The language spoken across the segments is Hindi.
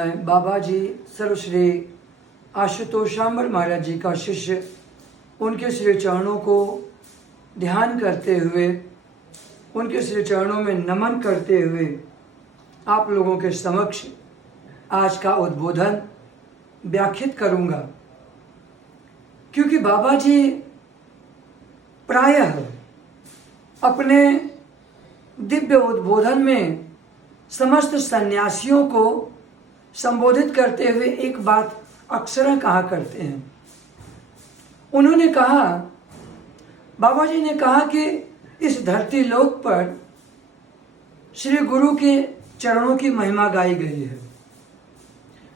मैं बाबा जी सर्वश्री आशुतोषाम्बर महाराज जी का शिष्य, उनके श्री चरणों को ध्यान करते हुए, उनके श्री चरणों में नमन करते हुए आप लोगों के समक्ष आज का उद्बोधन व्याख्यात करूँगा। क्योंकि बाबा जी प्रायः अपने दिव्य उद्बोधन में समस्त सन्यासियों को संबोधित करते हुए एक बात अक्सर कहा करते हैं। उन्होंने कहा, बाबा जी ने कहा कि इस धरती लोक पर श्री गुरु के चरणों की महिमा गाई गई है।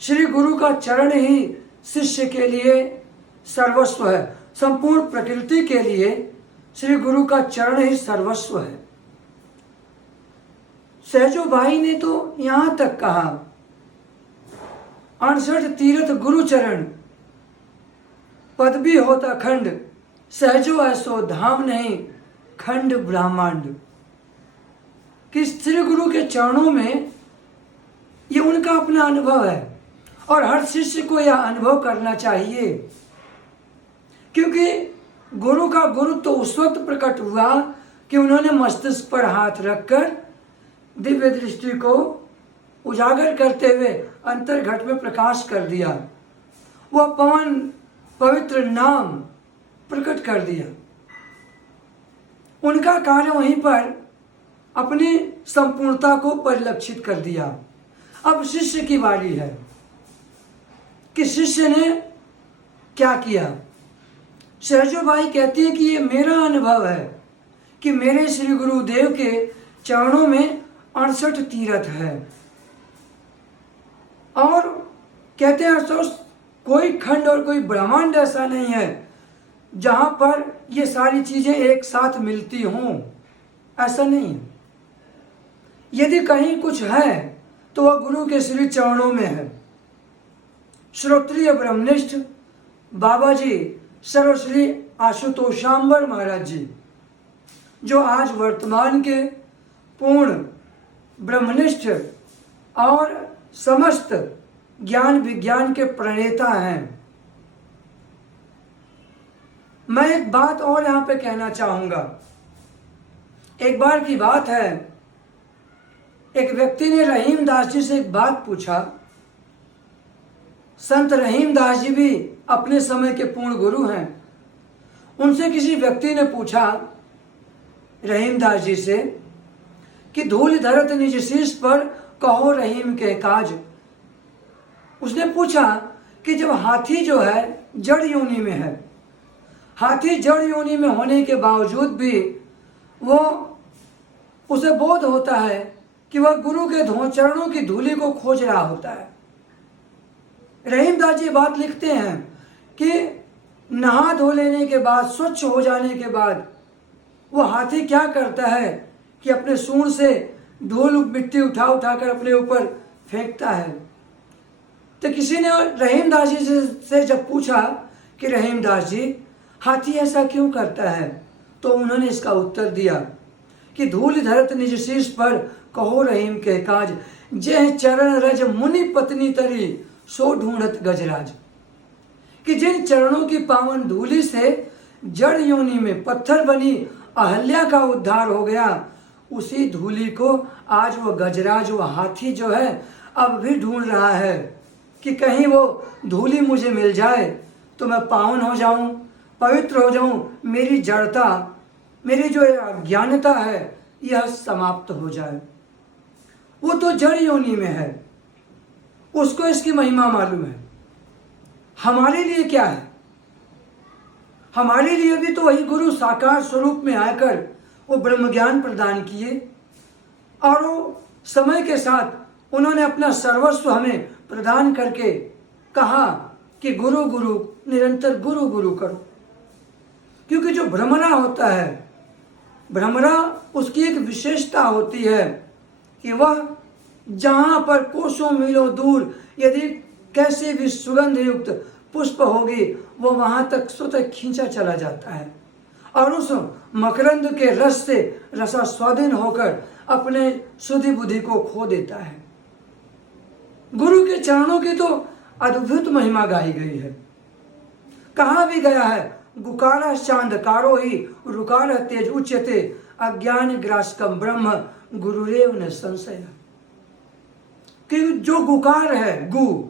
श्री गुरु का चरण ही शिष्य के लिए सर्वस्व है। संपूर्ण प्रकृति के लिए श्री गुरु का चरण ही सर्वस्व है। सहजो भाई ने तो यहाँ तक कहा, 68 तीर्थ गुरु चरण पद भी होता खंड, सहजो ऐसो धाम नहीं खंड ब्रह्मांड। कि श्री गुरु के चरणों में ये उनका अपना अनुभव है और हर शिष्य को यह अनुभव करना चाहिए। क्योंकि गुरु का गुरु तो उस वक्त प्रकट हुआ कि उन्होंने मस्तिष्क पर हाथ रखकर दिव्य दृष्टि को उजागर करते हुए अंतर्घट में प्रकाश कर दिया। वह पवन पवित्र नाम प्रकट कर दिया। उनका कार्य वहीं पर अपनी संपूर्णता को परिलक्षित कर दिया। अब शिष्य की बारी है कि शिष्य ने क्या किया। सहजो भाई कहती है कि ये मेरा अनुभव है कि मेरे श्री गुरुदेव के चरणों में 68 तीर्थ है। और कहते हैं अफसोस कोई खंड और कोई ब्रह्मांड ऐसा नहीं है जहां पर ये सारी चीजें एक साथ मिलती हों। ऐसा नहीं है। यदि कहीं कुछ है तो वह गुरु के श्री चरणों में है। श्रोत्रिय ब्रह्मनिष्ठ बाबा जी सर्वश्री आशुतोषाम्बर महाराज जी, जो आज वर्तमान के पूर्ण ब्रह्मनिष्ठ और समस्त ज्ञान विज्ञान के प्रणेता हैं। मैं एक बात और यहाँ पे कहना चाहूँगा। एक बार की बात है, एक व्यक्ति ने रहीम दास जी से एक बात पूछा। संत रहीम दास जी भी अपने समय के पूर्ण गुरु हैं। उनसे किसी व्यक्ति ने पूछा रहीम दास जी से कि धूल धरत निज शीश पर कहो रहीम के काज। उसने पूछा कि जब हाथी जो है जड़ योनि में है, हाथी जड़ योनि में होने के बावजूद भी वो उसे बोध होता है कि वह गुरु के चरणों की धूलि को खोज रहा होता है। रहीमदास जी बात लिखते हैं कि नहा धो लेने के बाद, स्वच्छ हो जाने के बाद वो हाथी क्या करता है कि अपने सूंड से धूल मिट्टी उठा कर अपने ऊपर फेंकता है। तो किसी ने रहीमदास जी से जब पूछा कि रहीमदास जी हाथी ऐसा क्यों करता है, तो उन्होंने इसका उत्तर दिया कि धूल धरत निज शीश पर कहो रहीम के काज, जह चरण रज मुनि पत्नी तरी सो ढूंढत गजराज। कि जिन चरणों की पावन धूलि से जड़ योनि में पत्थर बनी अहल्या का उद्धार हो गया, उसी धूलि को आज वो गजराज, वो हाथी जो है अब भी ढूंढ रहा है कि कहीं वो धूलि मुझे मिल जाए तो मैं पावन हो जाऊं, पवित्र हो जाऊं, मेरी जड़ता, मेरी जो अज्ञानता है यह समाप्त हो जाए। वो तो जड़ योनि में है, उसको इसकी महिमा मालूम है। हमारे लिए क्या है? हमारे लिए भी तो वही गुरु साकार स्वरूप में आकर वो ब्रह्म ज्ञान प्रदान किए और वो समय के साथ उन्होंने अपना सर्वस्व हमें प्रदान करके कहा कि गुरु गुरु, निरंतर गुरु गुरु करो। क्योंकि जो भ्रमरा होता है, भ्रमरा उसकी एक विशेषता होती है कि वह जहाँ पर कोसों मीलों दूर यदि कैसे भी सुगंध युक्त पुष्प होगी, वो वहाँ तक स्वतः खींचा चला जाता है और उस मकरंद के रस से रसा स्वाधीन होकर अपने सुधि बुद्धि को खो देता है। गुरु के चरणों की तो अद्भुत महिमा गाई गई है। कहाँ भी गया है, गुकार चांदकारो ही रुकार तेज उच्यते अज्ञान ग्रासकम ब्रह्म गुरुरेव न संशय। कि जो गुकार है, गु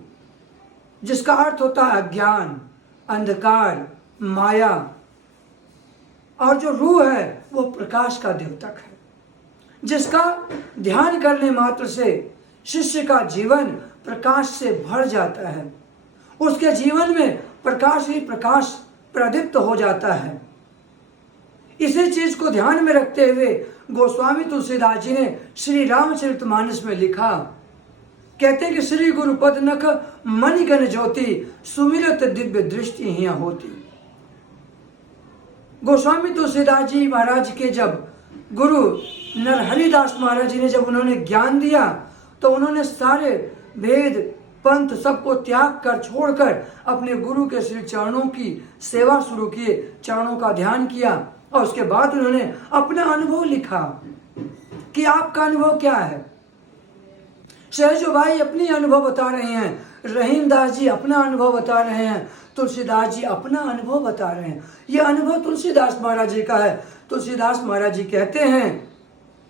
जिसका अर्थ होता है अज्ञान, अंधकार, माया, और जो रूह है वो प्रकाश का द्योतक है, जिसका ध्यान करने मात्र से शिष्य का जीवन प्रकाश से भर जाता है। उसके जीवन में प्रकाश ही प्रकाश प्रदीप्त हो जाता है। इसी चीज को ध्यान में रखते हुए गोस्वामी तुलसीदास जी ने श्री रामचरितमानस में लिखा, कहते हैं कि श्री गुरु पद नख मणिगण ज्योति सुमिरत दिव्य दृष्टि हिया होती। गोस्वामी तुलसीदास जी महाराज के जब गुरु नरहरिदास महाराज जी ने जब उन्होंने ज्ञान दिया तो उन्होंने सारे वेद पंथ सबको त्याग कर छोड़कर अपने गुरु के श्री चरणों की सेवा शुरू किए, चरणों का ध्यान किया, और उसके बाद उन्होंने अपना अनुभव लिखा कि आपका अनुभव क्या है। सहजो भाई अपनी अनुभव बता रहे हैं, रहीम दास जी अपना अनुभव बता रहे हैं, तुलसीदास जी अपना अनुभव बता रहे हैं। यह अनुभव तुलसीदास महाराज जी का है। तुलसीदास महाराज जी कहते हैं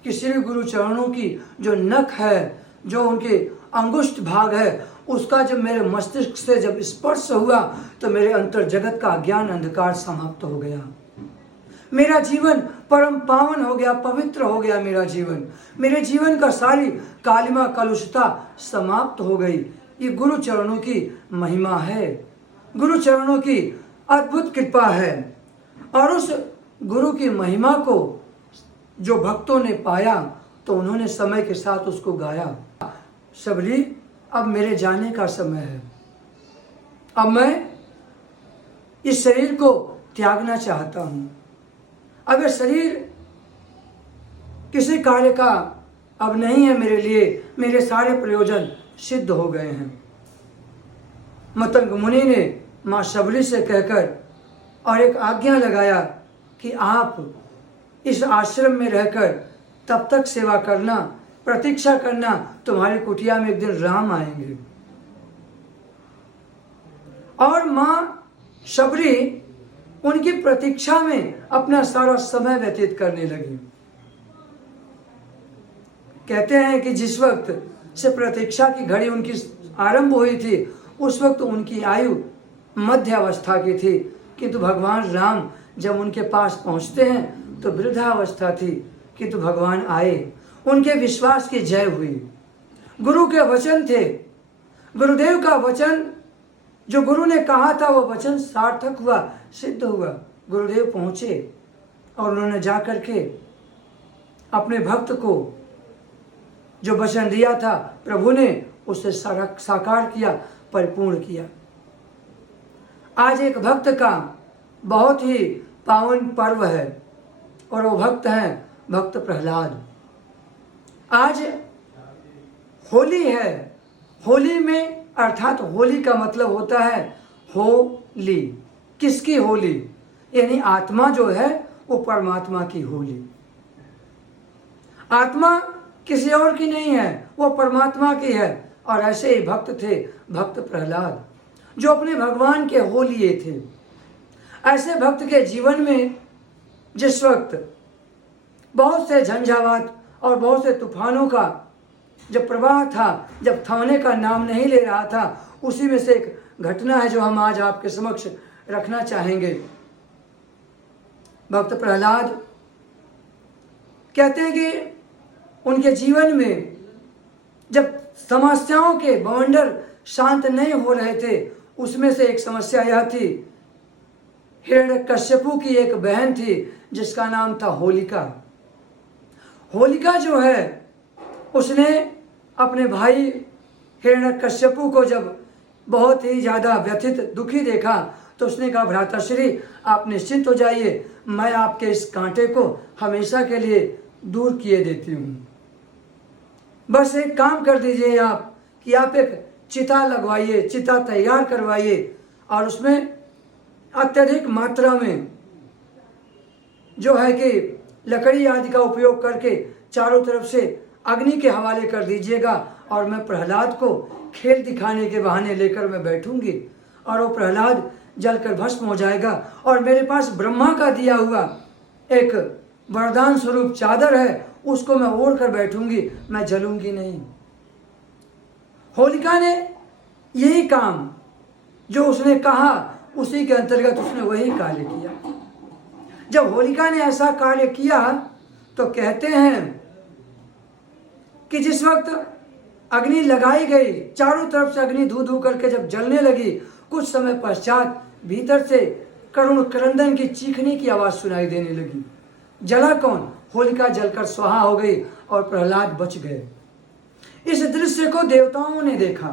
कि श्री गुरु चरणों की जो नख है, जो उनके अंगुष्ठ भाग है, उसका जब मेरे मस्तिष्क से जब स्पर्श हुआ तो मेरे अंतर जगत का ज्ञान अंधकार समाप्त हो गया। मेरा जीवन परम पावन हो गया, पवित्र हो गया मेरा जीवन। मेरे जीवन का सारी कालिमा कलुषता समाप्त हो गई। ये गुरु चरणों की महिमा है, गुरु चरणों की अद्भुत कृपा है। और उस गुरु की महिमा को जो भक्तों ने पाया तो उन्होंने समय के साथ उसको गाया। सबरी, अब मेरे जाने का समय है, अब मैं इस शरीर को त्यागना चाहता हूं। अब यह शरीर किसी कार्य का अब नहीं है मेरे लिए, मेरे सारे प्रयोजन सिद्ध हो गए हैं। मतंग मुनि ने माँ शबरी से कहकर और एक आज्ञा लगाया कि आप इस आश्रम में रहकर तब तक सेवा करना, प्रतीक्षा करना, तुम्हारी कुटिया में एक दिन राम आएंगे। और माँ शबरी उनकी प्रतीक्षा में अपना सारा समय व्यतीत करने लगी। कहते हैं कि जिस वक्त से प्रतीक्षा की घड़ी उनकी आरंभ हुई थी उस वक्त उनकी आयु मध्य अवस्था की थी, किंतु भगवान राम जब उनके पास पहुंचते हैं तो वृद्धावस्था थी, किंतु भगवान आए। उनके विश्वास की जय हुई। गुरु के वचन थे, गुरुदेव का वचन जो गुरु ने कहा था वो वचन सार्थक हुआ, सिद्ध हुआ। गुरुदेव पहुंचे और उन्होंने जा करके अपने भक्त को जो वचन दिया था प्रभु ने उसे साकार किया, परिपूर्ण किया। आज एक भक्त का बहुत ही पावन पर्व है और वो भक्त हैं भक्त प्रहलाद। आज होली है। होली में अर्थात होली का मतलब होता है होली। किसकी होली? यानी आत्मा जो है वो परमात्मा की होली। आत्मा किसी और की नहीं है, वो परमात्मा की है। और ऐसे ही भक्त थे भक्त प्रहलाद जो अपने भगवान के हो लिए थे। ऐसे भक्त के जीवन में जिस वक्त बहुत से झंझावात और बहुत से तूफानों का जब प्रवाह था, जब थमने का नाम नहीं ले रहा था, उसी में से एक घटना है जो हम आज आपके समक्ष रखना चाहेंगे। भक्त प्रहलाद कहते हैं कि उनके जीवन में जब समस्याओं के बवंडर शांत नहीं हो रहे थे, उसमें से एक समस्या यह थी, हिरण्यकश्यपु की एक बहन थी जिसका नाम था होलिका। होलिका जो है उसने अपने भाई हिरण्यकश्यपु को जब बहुत ही ज़्यादा व्यथित दुखी देखा तो उसने कहा, भ्राताश्री आप निश्चिंत हो जाइए, मैं आपके इस कांटे को हमेशा के लिए दूर किए देती हूँ। बस एक काम कर दीजिए आप कि आप एक चिता लगवाइए, चिता तैयार करवाइए और उसमें अत्यधिक मात्रा में जो है कि लकड़ी आदि का उपयोग करके चारों तरफ से अग्नि के हवाले कर दीजिएगा और मैं प्रहलाद को खेल दिखाने के बहाने लेकर मैं बैठूंगी और वो प्रहलाद जलकर भस्म हो जाएगा। और मेरे पास ब्रह्मा का दिया हुआ एक वरदान स्वरूप चादर है, उसको मैं ओढ़ कर बैठूंगी, मैं जलूंगी नहीं। होलिका ने यही काम जो उसने कहा उसी के अंतर्गत उसने वही कार्य किया। जब होलिका ने ऐसा कार्य किया तो कहते हैं कि जिस वक्त अग्नि लगाई गई, चारों तरफ से अग्नि धू धू करके जब जलने लगी, कुछ समय पश्चात भीतर से करुण क्रंदन की चीखने की आवाज सुनाई देने लगी। जला कौन? होलिका जलकर स्वाहा हो गई और प्रहलाद बच गए। इस दृश्य को देवताओं ने देखा।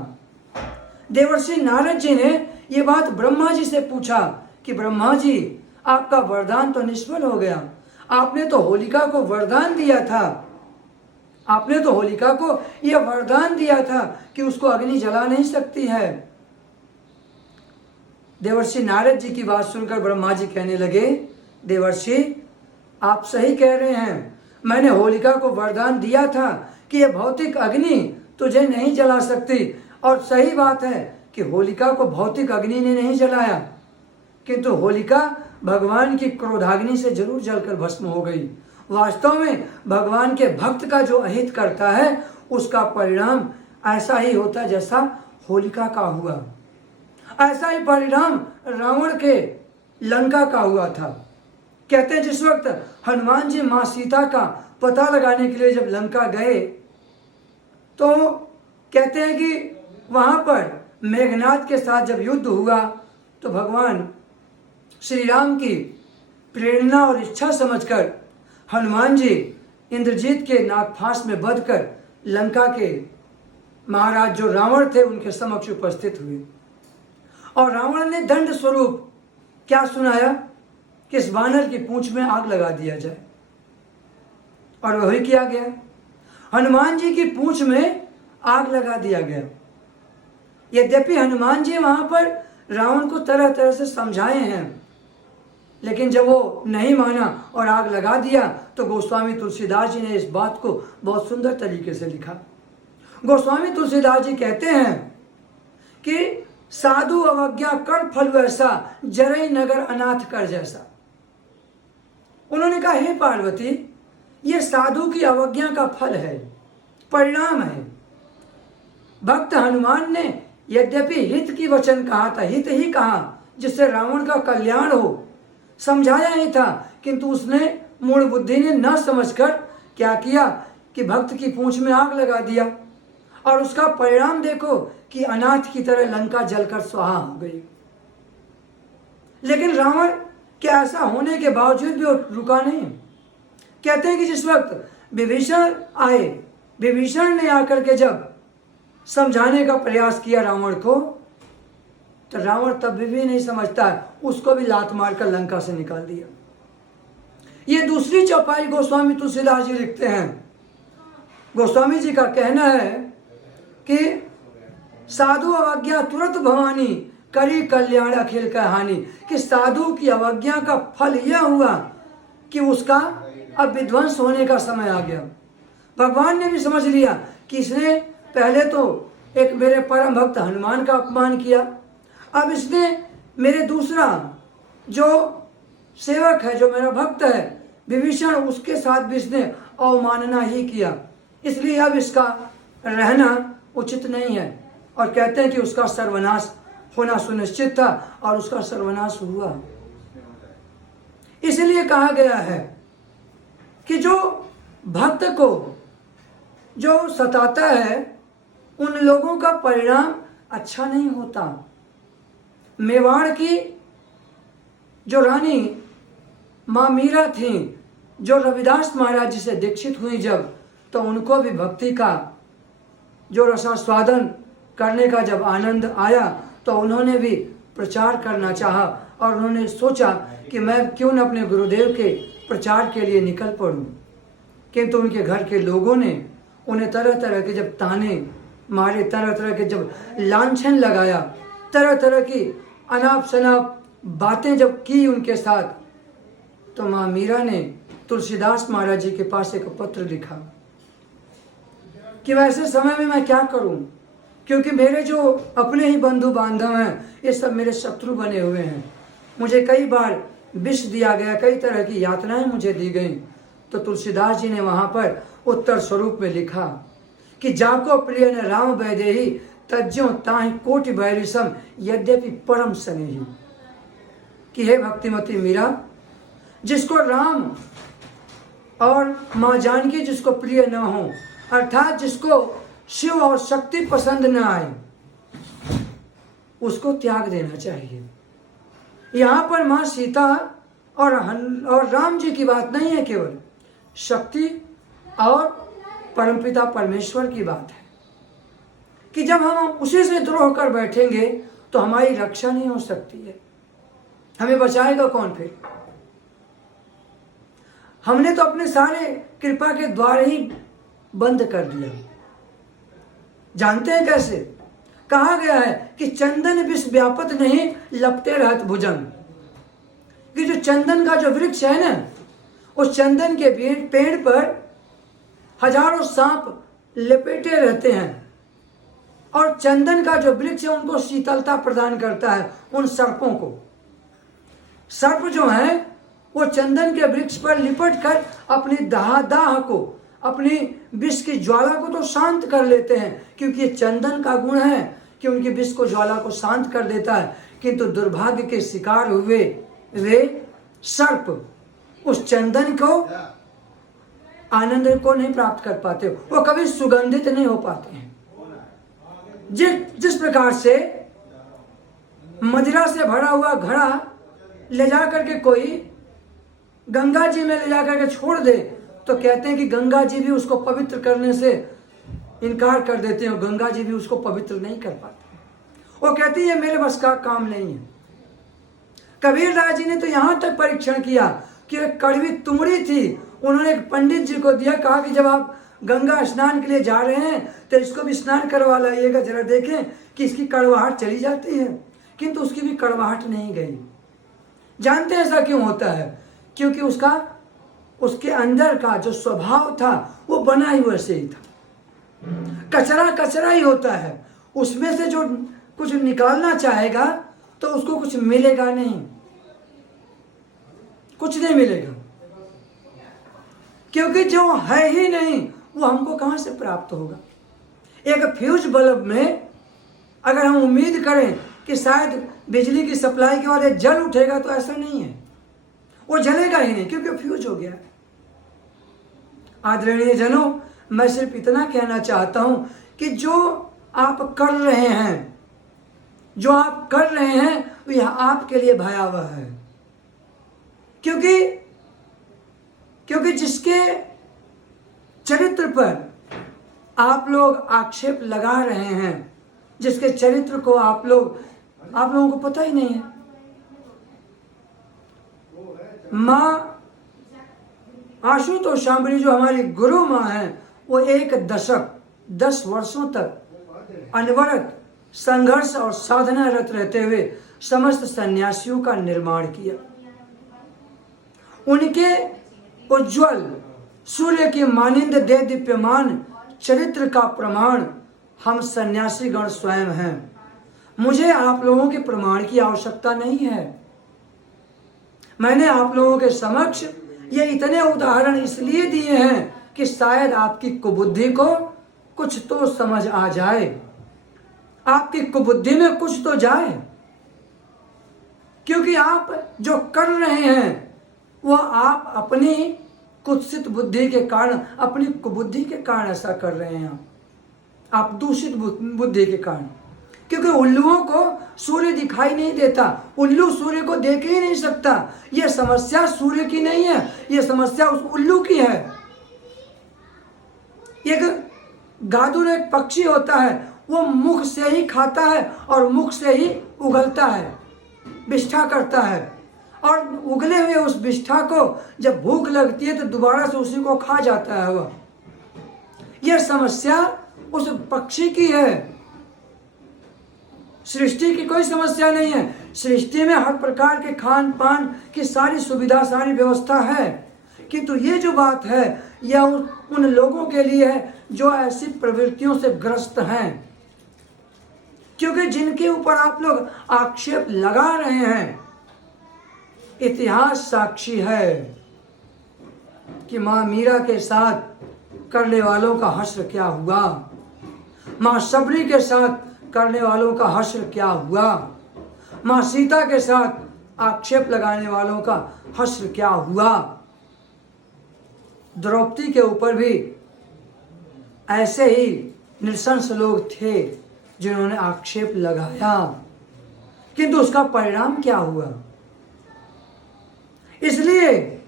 देवर्षि नारद जी ने ये बात ब्रह्मा जी से पूछा कि ब्रह्मा जी, आपका वरदान तो निष्फल हो गया। आपने तो होलिका को वरदान दिया था, आपने तो होलिका को यह वरदान दिया था कि उसको अग्नि जला नहीं सकती है। देवर्षि नारद जी की बात सुनकर ब्रह्मा जी कहने लगे, देवर्षि आप सही कह रहे हैं, मैंने होलिका को वरदान दिया था कि यह भौतिक अग्नि तुझे नहीं जला सकती। और सही बात है कि होलिका को भौतिक अग्नि ने नहीं जलाया, किंतु होलिका भगवान की क्रोधाग्नि से जरूर जलकर भस्म हो गई। वास्तव में भगवान के भक्त का जो अहित करता है उसका परिणाम ऐसा ही होता जैसा होलिका का हुआ। ऐसा ही परिणाम रावण के लंका का हुआ था। कहते हैं जिस वक्त हनुमान जी मां सीता का पता लगाने के लिए जब लंका गए तो कहते हैं कि वहां पर मेघनाद के साथ जब युद्ध हुआ तो भगवान श्री राम की प्रेरणा और इच्छा समझकर हनुमान जी इंद्रजीत के नागफांस में बंधकर लंका के महाराज जो रावण थे उनके समक्ष उपस्थित हुए। और रावण ने दंड स्वरूप क्या सुनाया कि इस वानर की पूंछ में आग लगा दिया जाए, और वही किया गया। हनुमान जी की पूंछ में आग लगा दिया गया। यद्यपि हनुमान जी वहां पर रावण को तरह तरह से समझाए हैं, लेकिन जब वो नहीं माना और आग लगा दिया तो गोस्वामी तुलसीदास जी ने इस बात को बहुत सुंदर तरीके से लिखा। गोस्वामी तुलसीदास जी कहते हैं कि साधु अवज्ञा कर फल वैसा, जरई नगर अनाथ कर जैसा। उन्होंने कहा, हे पार्वती, ये साधु की अवज्ञा का फल है, परिणाम है। भक्त हनुमान ने यद्यपि हित की वचन कहा था, हित ही कहा जिससे रावण का कल्याण हो, समझाया ही था, किंतु उसने मूढ़ बुद्धि ने न समझकर क्या किया कि भक्त की पूंछ में आग लगा दिया। और उसका परिणाम देखो कि अनाथ की तरह लंका जलकर स्वाहा हो गई। लेकिन रावण के ऐसा होने के बावजूद भी वो रुका नहीं। कहते हैं कि जिस वक्त विभीषण आए, विभीषण ने आकर के जब समझाने का प्रयास किया रावण को, तो रावण तब भी नहीं समझता है, उसको भी लात मारकर लंका से निकाल दिया। ये दूसरी चौपाई गोस्वामी तुलसीदास जी लिखते हैं। गोस्वामी जी का कहना है कि साधु अवज्ञा तुरंत भवानी, करी कल्याण अखिल का हानि। कि साधु की अवज्ञा का फल यह हुआ कि उसका अब विध्वंस होने का समय आ गया। भगवान ने भी समझ लिया कि इसने पहले तो एक मेरे परम भक्त हनुमान का अपमान किया, अब इसने मेरे दूसरा जो सेवक है, जो मेरा भक्त है विभीषण, उसके साथ भी इसने अवमानना ही किया, इसलिए अब इसका रहना उचित नहीं है। और कहते हैं कि उसका सर्वनाश होना सुनिश्चित था और उसका सर्वनाश हुआ। इसलिए कहा गया है कि जो भक्त को जो सताता है उन लोगों का परिणाम अच्छा नहीं होता। मेवाड़ की जो रानी माँ मीरा थी, जो रविदास महाराज जी से दीक्षित हुई जब, तो उनको भी भक्ति का जो रसास्वादन करने का जब आनंद आया तो उन्होंने भी प्रचार करना चाहा और उन्होंने सोचा कि मैं क्यों न अपने गुरुदेव के प्रचार के लिए निकल पड़ूं। किंतु उनके घर के लोगों ने उन्हें तरह तरह के जब ताने मारे, तरह तरह के जब लांछन लगाया, तरह तरह की अनाप शनाप बातें जब की उनके साथ, तो माँ मीरा ने तुलसीदास महाराज जी के पास एक पत्र लिखा कि वैसे समय में मैं क्या करूं, क्योंकि मेरे जो अपने ही बंधु बांधव हैं ये सब मेरे शत्रु बने हुए हैं। मुझे कई बार विष दिया गया, कई तरह की यातनाएं मुझे दी गई। तो तुलसीदास जी ने वहां पर उत्तर स्वरूप में लिखा कि जाको प्रिय न राम वैदेही तज्जो ताहि कोटि बैरिसम यद्यपि परम स्नेही। कि हे भक्तिमती मीरा, जिसको राम और माँ जानकी जिसको प्रिय न हो, अर्थात जिसको शिव और शक्ति पसंद न आए, उसको त्याग देना चाहिए। यहाँ पर माँ सीता और राम जी की बात नहीं है, केवल शक्ति और परमपिता परमेश्वर की बात है कि जब हम उसी से द्रोह कर बैठेंगे तो हमारी रक्षा नहीं हो सकती है। हमें बचाएगा कौन फिर? हमने तो अपने सारे कृपा के द्वार ही बंद कर दिया। जानते हैं कैसे? कहा गया है कि चंदन विष व्यापत नहीं लपटे रहत भुजंग। कि जो चंदन का जो वृक्ष है ना, उस चंदन के पेड़ पर हजारों सांप लपेटे रहते हैं, और चंदन का जो वृक्ष है उनको शीतलता प्रदान करता है उन सर्पों को। सर्प जो है वो चंदन के वृक्ष पर लिपट कर अपनी दाह को, अपनी विष की ज्वाला को तो शांत कर लेते हैं, क्योंकि ये चंदन का गुण है कि उनकी विष को ज्वाला को शांत कर देता है। किंतु दुर्भाग्य के शिकार हुए वे सर्प उस चंदन को आनंद को नहीं प्राप्त कर पाते, वो कभी सुगंधित नहीं हो पाते हैं। जिस प्रकार से मदिरा से भरा हुआ घड़ा ले जा करके कोई गंगा जी में ले जा करके छोड़ दे तो कहते हैं कि गंगा जी भी उसको पवित्र करने से इनकार कर देते हैं, गंगा जी भी उसको पवित्र नहीं कर पाते। वो कहती है मेरे बस का काम नहीं है। कबीर दास जी ने तो यहाँ तक परीक्षण किया कि एक कड़वी तुमड़ी थी, उन्होंने एक पंडित जी को दिया, कहा कि जब आप गंगा स्नान के लिए जा रहे हैं तो इसको भी स्नान करवा लाइएगा, जरा देखें कि इसकी कड़वाहट चली जाती है। किंतु उसकी भी कड़वाहट नहीं गई। जानते हैं ऐसा क्यों होता है? क्योंकि उसके अंदर का जो स्वभाव था वो बना ही वैसे ही था। कचरा कचरा ही होता है, उसमें से जो कुछ निकालना चाहेगा तो उसको कुछ मिलेगा नहीं, कुछ नहीं मिलेगा, क्योंकि जो है ही नहीं वो हमको कहां से प्राप्त होगा। एक फ्यूज बल्ब में अगर हम उम्मीद करें कि शायद बिजली की सप्लाई के बाद जल उठेगा, तो ऐसा नहीं है, वो जलेगा ही नहीं, क्योंकि फ्यूज हो गया। आदरणीय जनों, मैं सिर्फ इतना कहना चाहता हूं कि जो आप कर रहे हैं, जो आप कर रहे हैं वो यह आपके लिए भयावह है। क्योंकि जिसके चरित्र पर आप लोग आक्षेप लगा रहे हैं, जिसके चरित्र को आप लोगों को पता ही नहीं है। माँ आशुतोष शांभवी जो हमारी गुरु माँ है, वो 1 दशक 10 वर्षों तक अनवरत संघर्ष और साधना रत रहते हुए समस्त सन्यासियों का निर्माण किया। उनके उज्ज्वल सूर्य की मानिंद दे दीप्यमान चरित्र का प्रमाण हम सन्यासी गण स्वयं हैं। मुझे आप लोगों के प्रमाण की आवश्यकता नहीं है। मैंने आप लोगों के समक्ष ये इतने उदाहरण इसलिए दिए हैं कि शायद आपकी कुबुद्धि को कुछ तो समझ आ जाए, आपकी कुबुद्धि में कुछ तो जाए। क्योंकि आप जो कर रहे हैं वह आप अपनी कुत्सित बुद्धि के कारण, अपनी कुबुद्धि के कारण ऐसा कर रहे हैं। आप दूषित बुद्धि के कारण, क्योंकि उल्लुओं को सूर्य दिखाई नहीं देता, उल्लू सूर्य को देख ही नहीं सकता। यह समस्या सूर्य की नहीं है, यह समस्या उस उल्लू की है। एक गादुर एक पक्षी होता है, वो मुख से ही खाता है और मुख से ही उगलता है, विष्ठा करता है, और उगले हुए उस विष्ठा को जब भूख लगती है तो दोबारा से उसी को खा जाता है वह। यह समस्या उस पक्षी की है, सृष्टि की कोई समस्या नहीं है। सृष्टि में हर प्रकार के खान पान की सारी सुविधा, सारी व्यवस्था है, किंतु ये जो बात है यह उन लोगों के लिए है जो ऐसी प्रवृत्तियों से ग्रस्त हैं। क्योंकि जिनके ऊपर आप लोग आक्षेप लगा रहे हैं, इतिहास साक्षी है कि मां मीरा के साथ करने वालों का हश्र क्या हुआ, मां सबरी के साथ करने वालों का हश्र क्या हुआ, मां सीता के साथ आक्षेप लगाने वालों का हश्र क्या हुआ। द्रौपदी के ऊपर भी ऐसे ही नृशंस लोग थे जिन्होंने आक्षेप लगाया, किंतु उसका परिणाम क्या हुआ। इसलिए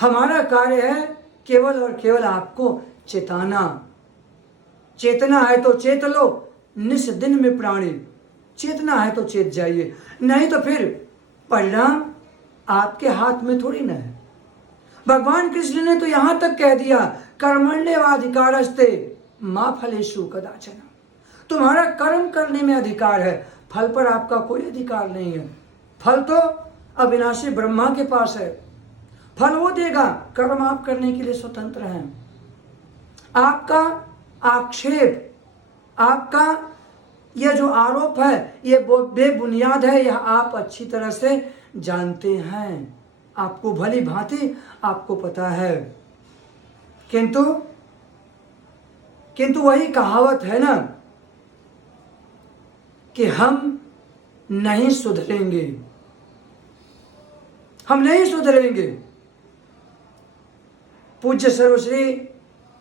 हमारा कार्य है केवल और केवल आपको चेताना। चेतना है तो चेत लो, निस दिन में प्राणी, चेतना है तो चेत जाइए, नहीं तो फिर परिणाम आपके हाथ में थोड़ी ना है। भगवान कृष्ण ने तो यहां तक कह दिया, कर्मण्येवाधिकारस्ते मा फलेषु कदाचन। तुम्हारा कर्म करने में अधिकार है, फल पर आपका कोई अधिकार नहीं है। फल तो अविनाशी ब्रह्मा के पास है, फल वो देगा, कर्म आप करने के लिए स्वतंत्र हैं। आपका आक्षेप, आपका यह जो आरोप है ये बेबुनियाद है, यह आप अच्छी तरह से जानते हैं, आपको भली भांति आपको पता है। किंतु वही कहावत है ना कि हम नहीं सुधरेंगे, हम नहीं सुधरेंगे। पूज्य सर्वश्री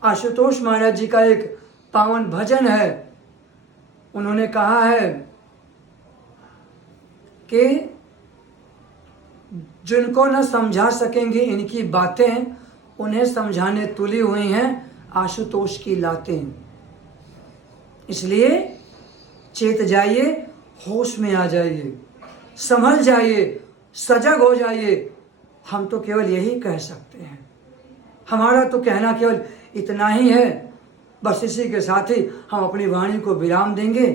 आशुतोष महाराज जी का एक पावन भजन है, उन्होंने कहा है कि जिनको न समझा सकेंगे इनकी बातें, उन्हें समझाने तुली हुई हैं आशुतोष की लातें। इसलिए चेत जाइए, होश में आ जाइए, संभल जाइए, सजग हो जाइए। हम तो केवल यही कह सकते हैं, हमारा तो कहना केवल इतना ही है। बस इसी के साथ ही हम अपनी वाणी को विराम देंगे।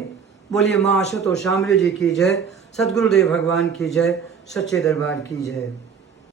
बोलिए मां आशुतोष शामली जी की जय, सद्गुरुदेव भगवान की जय, सच्चे दरबार की जय।